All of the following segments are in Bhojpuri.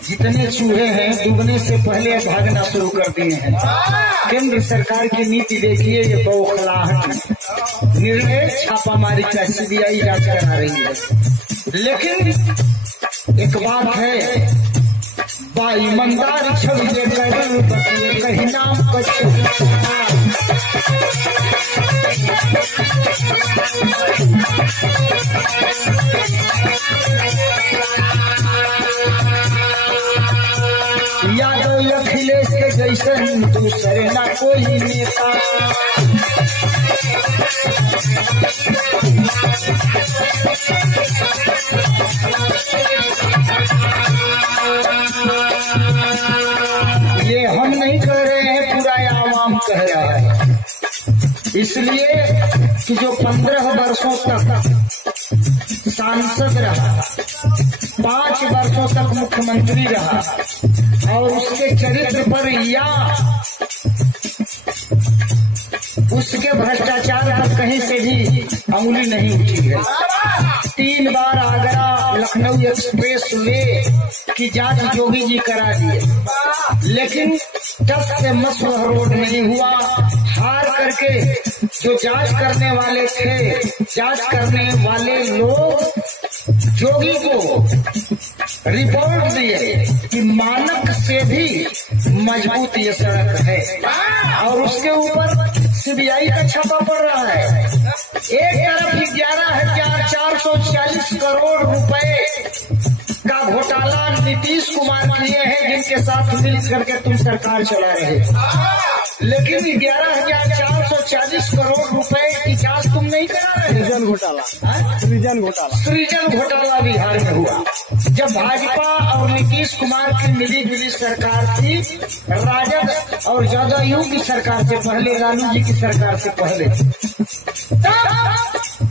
जितने चूहे हैं डूबने से पहले भागना शुरू कर दिए हैं। केंद्र सरकार की नीति देखिए, ये बौखलाहट है। निर्णय छापामारी का सीबीआई जांच करा रही है। लेकिन एक बात है, ईमानदार छवि देकर बस ये कहीं नाम यादव अखिलेश के जैसन दूसरे ना कोई नेता। ये हम नहीं कह रहे हैं, पूरा आवाम कह रहा है। इसलिए कि जो 15 वर्षों तक सांसद रहा, 5 वर्षों तक मुख्यमंत्री रहा और उसके चरित्र पर या उसके भ्रष्टाचार पर कहीं से भी अंगुली नहीं उठी है। 3 बार आगरा लखनऊ एक्सप्रेस वे की जांच जोगी जी करा दिए, लेकिन टस से मस वह रोड नहीं हुआ। हार करके जो जांच करने वाले थे, जांच करने वाले लोग जोगी को रिपोर्ट दिए कि मानक से भी मजबूत ये सड़क है, और उसके ऊपर सीबीआई का छापा पड़ रहा है। एक तरफ 11,440 करोड़ रुपए का घोटाला नीतीश कुमार किए हैं, जिनके साथ मिल करके तुम सरकार चला रहे, लेकिन 11,440 करोड़ रुपए की जांच तुम नहीं करा रहे। सृजन घोटाला बिहार में हुआ। जब भाजपा और नीतीश कुमार की मिली जुली सरकार थी, राजद और जदयू की सरकार से पहले, लालू जी की सरकार से पहले,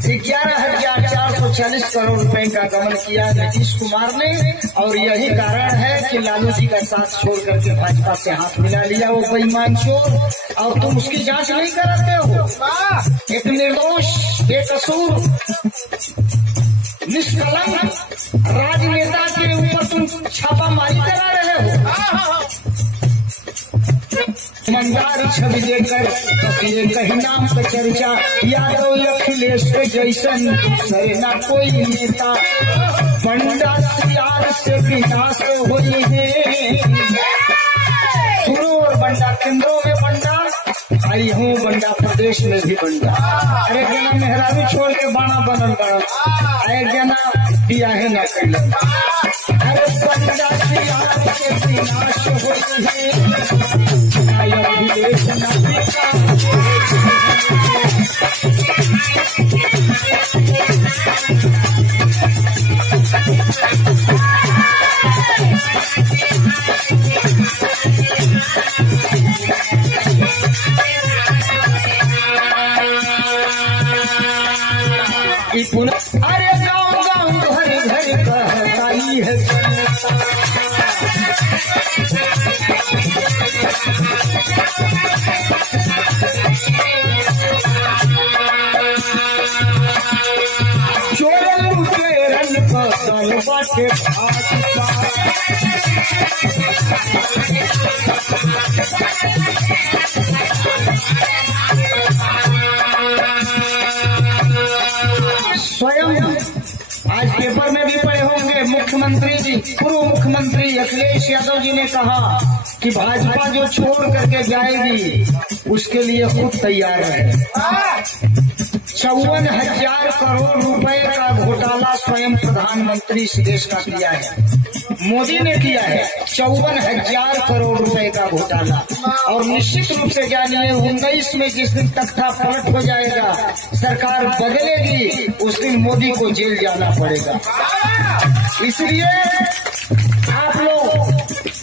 11,440 करोड़ रुपए का गमन किया नीतीश कुमार ने, और यही कारण है कि लालू जी का साथ छोड़ करके भाजपा से हाथ मिला लिया वो बेईमान चोर, और तुम उसकी जांच नहीं कराते हो। एक निर्दोष, बेकसूर, निष्कलंक राजनेता के ऊपर तुम छापामारी करा रहे हो। ईमानदार छवि देकर बस ये कहीं नाम का चर्चा, यादव अखिलेश के जैसन दूसरे ना कोई नेता। बंडा सियार से विनाश हुई है, और बंडा केंद्रों में बंडा, आई हूँ बंडा प्रदेश में भी बंडा। अरे जना मेहरारू छोड़ के बाणा बनल बड़ा, अरे जना दिया है न कैल। अरे बंडा सियार से विनाश हुई है, अखिलेश अरे गाँव गाँव घर घर कहताई है चोरन के रन फसल बाटे स्वयं आज पेपर में भी पढ़े होंगे, मुख्यमंत्री जी, पूर्व मुख्यमंत्री अखिलेश यादव जी ने कहा कि भाजपा जो छोड़ करके जाएगी उसके लिए खुद तैयार है। 54,000 करोड़ रुपए का घोटाला स्वयं प्रधानमंत्री इस देश का किया है, मोदी ने किया है। 54,000 करोड़ रुपए का घोटाला, और निश्चित रूप से जानिए 19 में जिस दिन तख्ता पलट हो जाएगा, सरकार बदलेगी, उस दिन मोदी को जेल जाना पड़ेगा। इसलिए आप लोग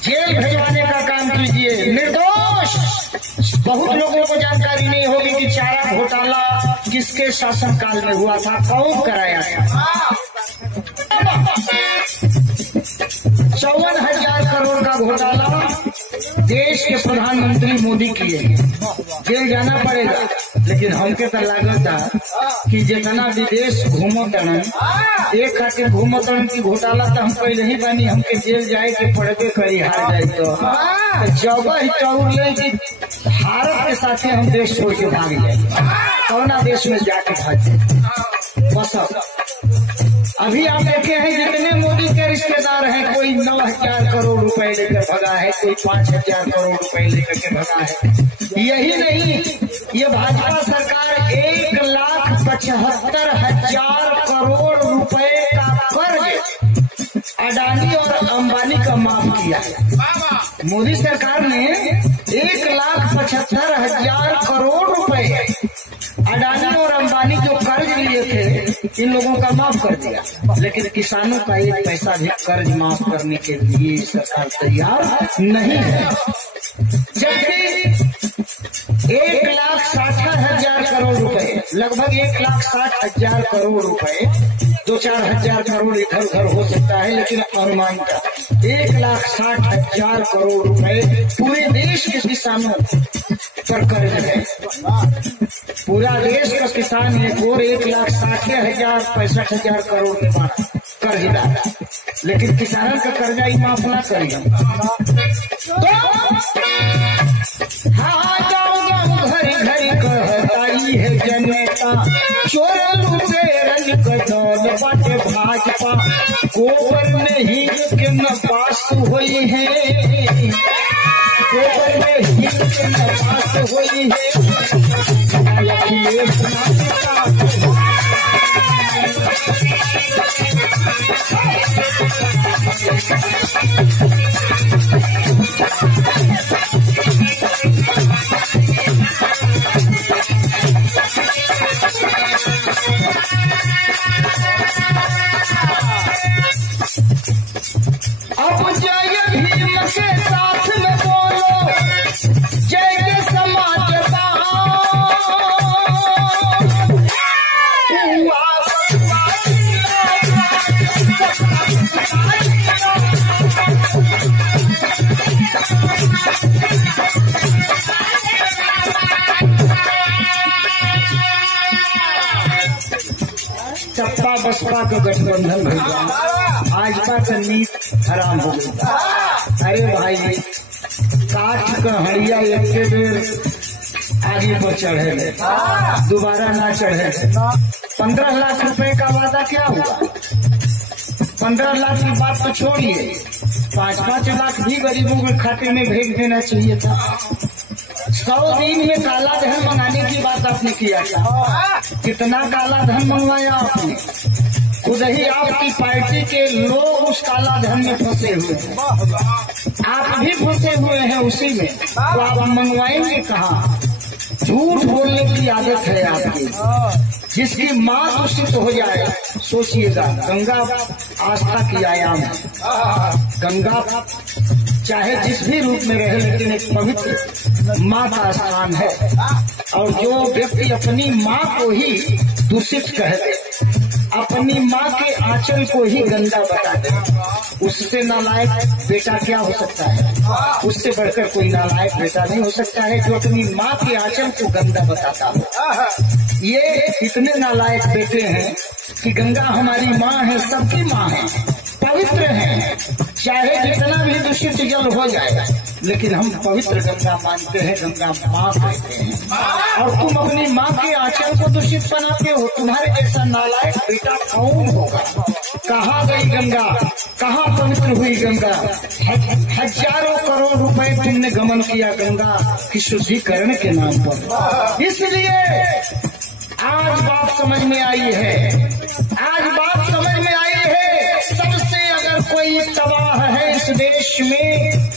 जेल भिजवाने का काम कीजिए। निर्दोष, बहुत लोगों को जानकारी नहीं होगी कि चारा घोटाला किसके शासनकाल में हुआ था, कौन कराया था। 54,000 करोड़ का घोटाला देश के प्रधानमंत्री मोदी किए, जेल जाना पड़ेगा। लेकिन हमके तो लागता कि जितना विदेश घूमो तड़न एक खातिर घूमो तड़न की घोटाला तो हम पहले ही बानी, हमके जेल जाए के पड़बे करी, हार जाए तो जगह ही चौर ले कि भारत के साथ हम देश छोड़ के भाग जाए, कौना देश में जाके भागे। बस अभी आप देखे हैं जितने मोदी के रिश्तेदार हैं, कोई 9,000 करोड़ रुपए लेकर भगा है, कोई 5,000 करोड़ रुपए लेकर के भगा है। यही नहीं, ये भाजपा सरकार 1,75,000 करोड़ रुपए का कर्ज अडानी और अंबानी का माफ किया है। मोदी सरकार ने 1,75,000 करोड़ रुपए अडानी और अंबानी जो कर्ज लिए थे इन लोगों का माफ कर दिया। लेकिन किसानों का एक पैसा भी कर्ज माफ करने के लिए सरकार तैयार नहीं है। जबकि 1,60,000 करोड़ रुपए, लगभग 1,60,000 करोड़ रुपए, 2-4 हजार करोड़ इधर उधर हो सकता है, लेकिन अनुमान का 1,60,000 करोड़ रुपए पूरे देश के किसानों पर कर्ज है। पूरा देश का किसान एक और 1,60,000-65,000 करोड़ के बाद कर्जदार, लेकिन किसानों का कर्जा ही माफ ना करी हम। हाँ गाँव घर घर कहताई है जनता, चोर लुटेरन कदौल बाटे भाजपा, गोबर में ही के न पास हुई है, गोबर में ही के न पास हुई है। अब जय भीम के साथ में बोलो, जय के समाज का सपा बसपा का गठबंधन हो गया, भाजपा का नीति हराम हो गई। अरे भाई काठ का हड़िया एक बेर आगे पर चढ़े, दोबारा ना चढ़े। 15 लाख रुपए का वादा क्या हुआ? 15 लाख की बात तो छोड़िए, 5-5 लाख भी गरीबों के खाते में भेज देना चाहिए था। 100 दिन में काला धन मंगाने की बात आपने किया था। कितना काला धन मंगवाया आपने? खुद ही आपकी पार्टी के लोग उस काला धन में फंसे हुए हैं, आप भी फंसे हुए हैं उसी में, तो आप मंगवाएंगे कहाँ? झूठ बोलने की आदत है आपकी, जिसकी माँ दूषित हो जाए। सोचिएगा, गंगा आस्था की आयाम है, गंगा चाहे जिस भी रूप में रहे लेकिन एक पवित्र माँ का स्थान है। और जो व्यक्ति अपनी माँ को ही दूषित कह दे, अपनी माँ के आंचल को ही गंदा बता दे, उससे नालायक बेटा क्या हो सकता है? उससे बढ़कर कोई नालायक बेटा नहीं हो सकता है जो अपनी माँ के आंचल को गंदा बताता हो। ये इतने नालायक बेटे हैं कि गंगा हमारी माँ है, सबकी माँ है, पवित्र है, चाहे जितना भी दूषित जल हो जाए, लेकिन हम पवित्र गंगा मानते हैं, गंगा माँ कहते हैं। और तुम अपनी माँ के आंचल को दूषित बनाते हो, तुम्हारे जैसा नालायक बेटा कौन होगा? कहाँ गई गंगा? कहाँ पवित्र हुई गंगा? हजारों करोड़ रुपए तुमने गमन किया गंगा की शुद्धिकरण के नाम पर। इसलिए आज बात समझ में आई है, आज बात समझ में आई है, सबसे अगर कोई तबाह है इस देश में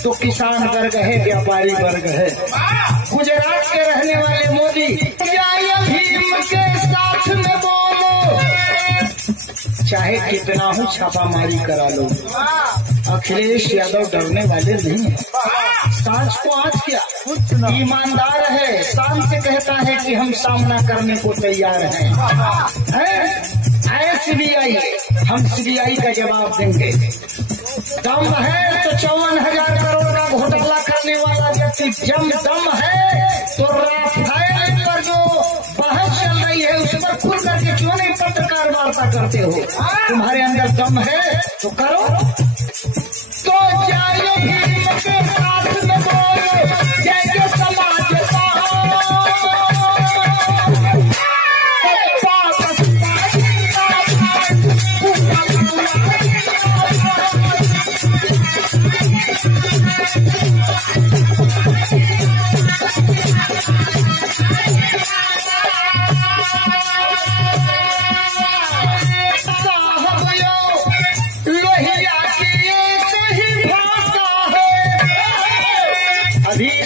तो किसान वर्ग है, व्यापारी वर्ग है। गुजरात के रहने वाले मोदी, जय भीम के साथ में बोलो, चाहे कितना हो छापामारी करा लो, अखिलेश यादव डरने वाले नहीं है। सांझ को आज क्या, ईमानदार है, शान से कहता है कि हम सामना करने को तैयार हैं। आए सीबीआई, हम सीबीआई का जवाब देंगे। दम है तो 54,000 करोड़ का घोटाला करने वाला जम दम है तो राफेल पर जो बहस चल रही है उस पर खुल करके क्यों नहीं पत्रकार वार्ता करते हो? तुम्हारे अंदर दम है तो करो। तो जाइए भीम के साथ में बोलो जय जय समाज का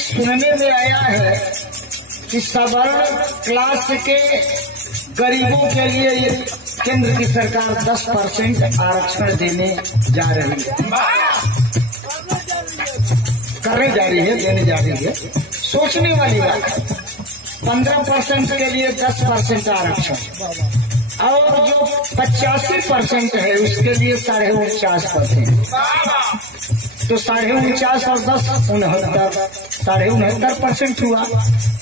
सुनने में आया है कि सवर्ण क्लास के गरीबों के लिए केंद्र की सरकार 10% आरक्षण देने जा रही है, करने जा रही है, देने जा रही है। सोचने वाली बात है। 15% के लिए 10% आरक्षण और जो 85% है उसके लिए 49.5%। तो 49.5 और 10 69.5% हुआ।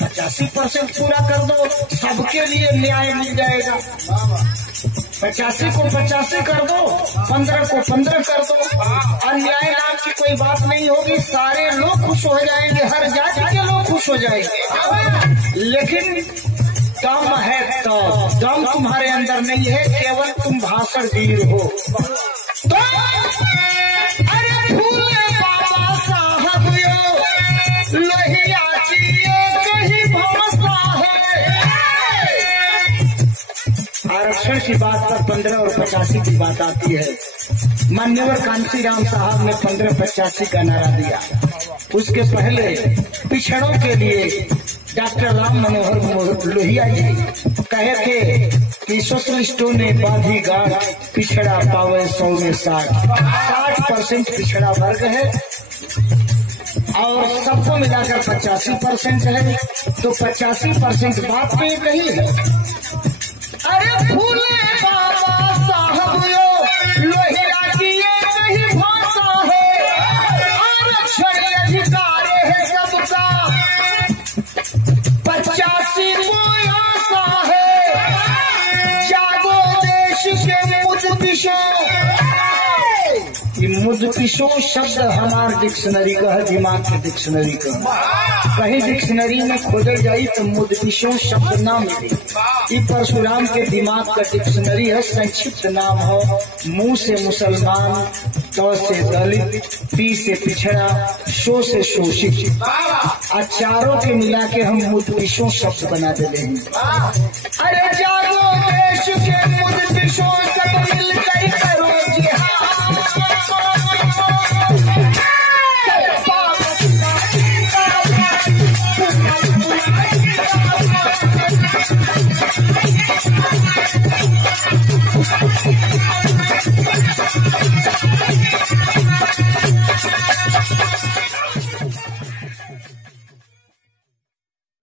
85% पूरा कर दो, सबके लिए न्याय मिल जाएगा। 85 को 85 कर दो, 15 को 15 कर दो, और न्याय नाम की कोई बात नहीं होगी। सारे लोग खुश हो जाएंगे, हर जाति के लोग खुश हो जाएंगे। लेकिन दम है तो दम तुम्हारे अंदर नहीं है, केवल तुम भाषण वीर हो। तो अरे फूले बाबा साहब यो लोहिया कहीं भाषा है। आरक्षण की बात पर 15 और 85 की बात आती है। मान्यवर कांशीराम साहब ने 15-85 का नारा दिया। उसके पहले पिछड़ों के लिए डॉक्टर राम मनोहर लोहिया जी कहे थे कि सोशलिस्टों ने बांधी गांठ, पिछड़ा पावे 100 में 60% पिछड़ा वर्ग है और सबको मिलाकर 85% है। तो 85% बात तो एक ही है। अरे फूले बाबा साहब यो लोहिया की ये नहीं भाषा है, आरक्षण अधिकार है सबका, 85 को आशा है। जागो देश के मुद्दिशो, मुद्दिशो शब्द हमारे डिक्शनरी का है, दिमाग के डिक्शनरी का। कहीं डिक्शनरी में खोजे जाई तो मुद्दिशो शब्द ना मिले। ये परशुराम के दिमाग का डिक्शनरी है। संक्षिप्त नाम हो मुंह से मुसलमान, द से दलित, पी से पिछड़ा, शो से शोषित, और चारों के मिला के हम मुद्दिशो शब्द बना देते हैं। अरे जागो देश के मुद्दिशो सब मिल